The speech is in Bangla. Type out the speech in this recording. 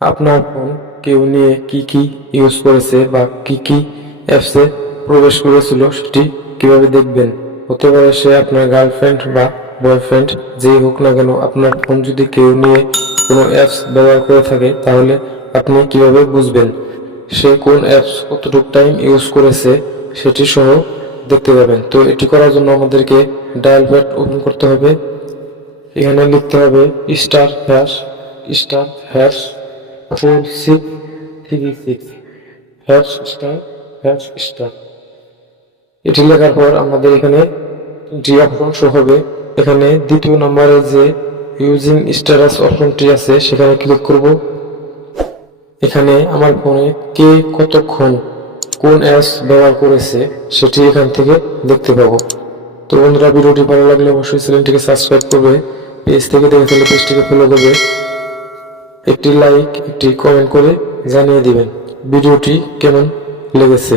আপনার ফোন কেউ নিয়ে কি ইউজ করেছে বা কি অ্যাপসে প্রবেশ করেছিল সেটি কিভাবে দেখবেন। হতে পারে সে আপনার গার্লফ্রেন্ড বা বয়ফ্রেন্ড, যেই হোক না কেন, আপনার ফোন যদি কেউ নিয়ে কোনো অ্যাপস ব্যবহার করে থাকে তাহলে আপনি কিভাবে বুঝবেন সে কোন অ্যাপস কতটুকু টাইম ইউজ করেছে সেটি সহ দেখতে পাবেন। তো এটি করার জন্য আমাদেরকে ডায়াল প্যাড ওপেন করতে হবে। এখানে লিখতে হবে ***4636#**** এটি লেখার পর আমাদের এখানে জি অপশন শো হবে। এখানে দ্বিতীয় নম্বরে যে ইউজিং স্ট্যাটাস অপশনটি আছে সেখানে ক্লিক করব। এখানে আমার ফোনে কে কতক্ষণ কোন অ্যাপস ব্যবহার করেছে সেটি এখান থেকে দেখতে পাবো। তো বন্ধুরা, ভিডিওটি ভালো লাগলে অবশ্যই চ্যানেলটিকে সাবস্ক্রাইব করবে, পেজ থেকে দেখে ফেলে পেজটিকে ফলো করবে, একটি লাইক একটি কমেন্ট করে জানিয়ে দিবেন ভিডিওটি কেমন লেগেছে।